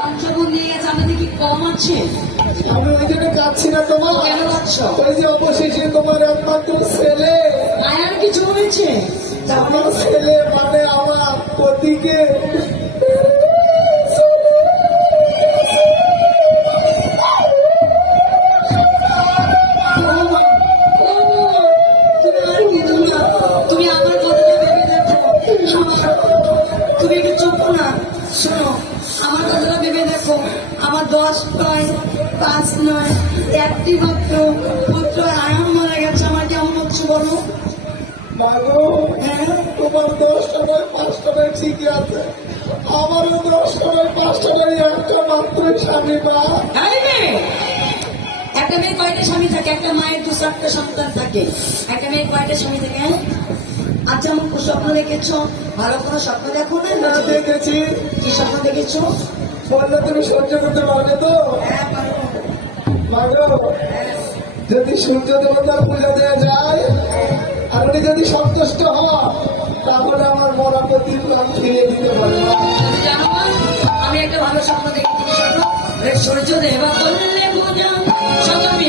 পঞ্চগুণ নিয়ে গেছে আমাদের কি কম আছে? আমি ওই জন্য যাচ্ছি না তোমার। কেন যাচ্ছ? ওই যে অবশেষে তোমার একমাত্র ছেলে। মায়ার কিছু হয়েছে আমার ছেলে মানে আমার পতিকে। আমার দশ নয় পাঁচ নয় একটি মাত্র পুত্র আয়ন মারা গেছে। আমার কেমন হচ্ছে বলো? হ্যাঁ? তোমার দশটা নয় পাঁচটা নয় ঠিকই আছে। আমারও দশটা নয় পাঁচটা নয় একটা মাত্র স্বামী মা। এই মেয়ে! একটা মেয়ে কয়টা স্বামী থাকে? একটা মায়ের দু চারটা সন্তান থাকে। একটা মেয়ে কয়টা স্বামী থাকে? হ্যাঁ? আচ্ছা আমার স্বপ্ন দেখেছ? ভালো কোনো স্বপ্ন দেখো না? না দেখেছি। কি স্বপ্ন দেখেছ? বললে তুমি সহ্য করতে পারবে তো? মাগো, যদি সূর্য দেবতার পূজা দেওয়া যায়, আর উনি যদি সন্তুষ্ট হন, তাহলে আমার মরা প্রতি প্রাণ ফিরিয়ে দিতে পারবে আমি একটা ভালো স্বপ্ন দেখি স্বপ্ন সূর্য দেবা করলে পূজা সদমি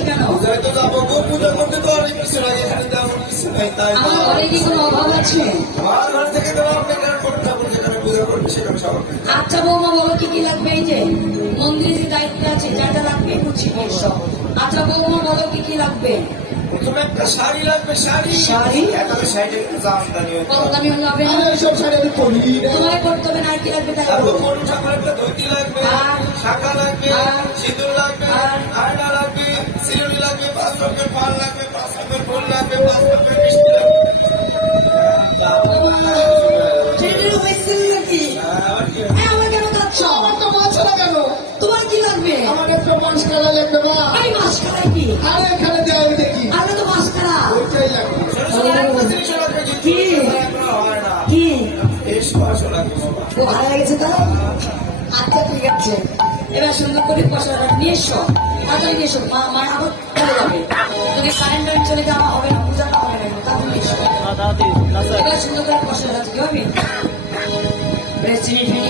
বিলম্ব কেন? তো যাব গো? পূজা করতে তো অনেক কিছু লাগে এখানে তেমন কিছু নেই তাই আমার ঘরে কোনো অভাব আছে? আমার ঘর থেকে তো আপনি কেন করতে হবে যেখানে পূজা করবে সেখানে সবাই আচ্ছা বৌমা বলো কি কি লাগবে এই যে? মন্দিরে যে দায়িত্ব আছে যা যা লাগবে বুঝি সব। আচ্ছা বৌমা বলো কি কি লাগবে? প্রথমে একটা শাড়ি লাগবে শাড়ি। শাড়ি? একটা শাড়ির জামদানি কম দামি হলে হবে না? আমি শাড়ি আমি পরি না তোমায় করতে হবে না আর কি লাগবে তাই কোন ঠাকুর একটা ধুতি লাগবে? শাখা লাগবে পাঁচ রকমের ফুল লাগবে। পাঁচ রকমের মিষ্টি লাগবে? ভালো লেগেছে তো? আচ্ছা ঠিক আছে। এবার সুন্দর করে পয়সাটা নিয়ে এসো। তাড়াতাড়ি নিয়ে এসো। মা মা আবার চলে যাবে যদি কারেন্ট টাইম চলে যাওয়া হবে না পূজাটা হবে না তাহলে এসো সুন্দর করে পয়সাটা কি হবে চিনি।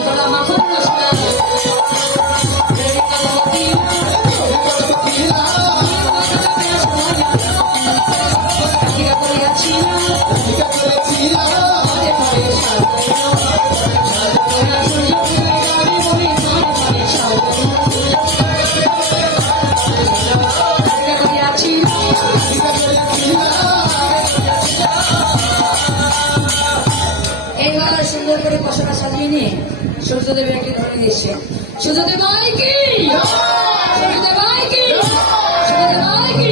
এইবার সুন্দর করে পশাটা সাজিয়ে নিয়ে সূর্যদেবের একটি ধরে দিয়েছে সূর্যদেব কি? সূর্যদেব কি? সূর্যদেব কি?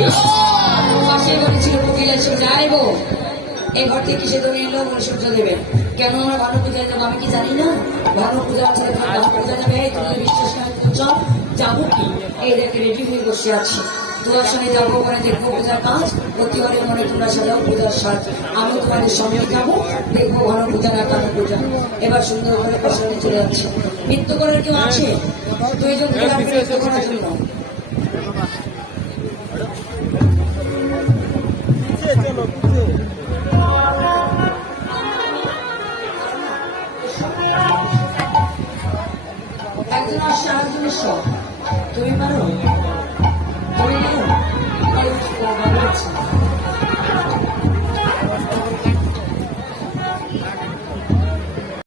বলেছিল কোকিল যাইব। এই ঘর থেকে কিসে ধরে এলো সূর্যদেবের। কেন আমরা ভালো পূজায় যাব আমি কি জানি না? ভালো পূজা আছে, ভালো পূজা যাবে এই তোমাদের বিশ্বাস না যাব কি? এই দেখে রেডি হয়ে বসে আছি। তোমার সঙ্গে যাব, ওখানে দেখব পূজার কাজ। প্রতিবারে মনে তোমরা সাজাও পূজার সাজ। আমি তোমাদের সঙ্গে যাব, দেখব ভালো পূজা না কালো পূজা। এবার সুন্দর করে প্রসঙ্গে চলে যাচ্ছে। নৃত্য করার কেউ আছে? দুইজন করার জন্য।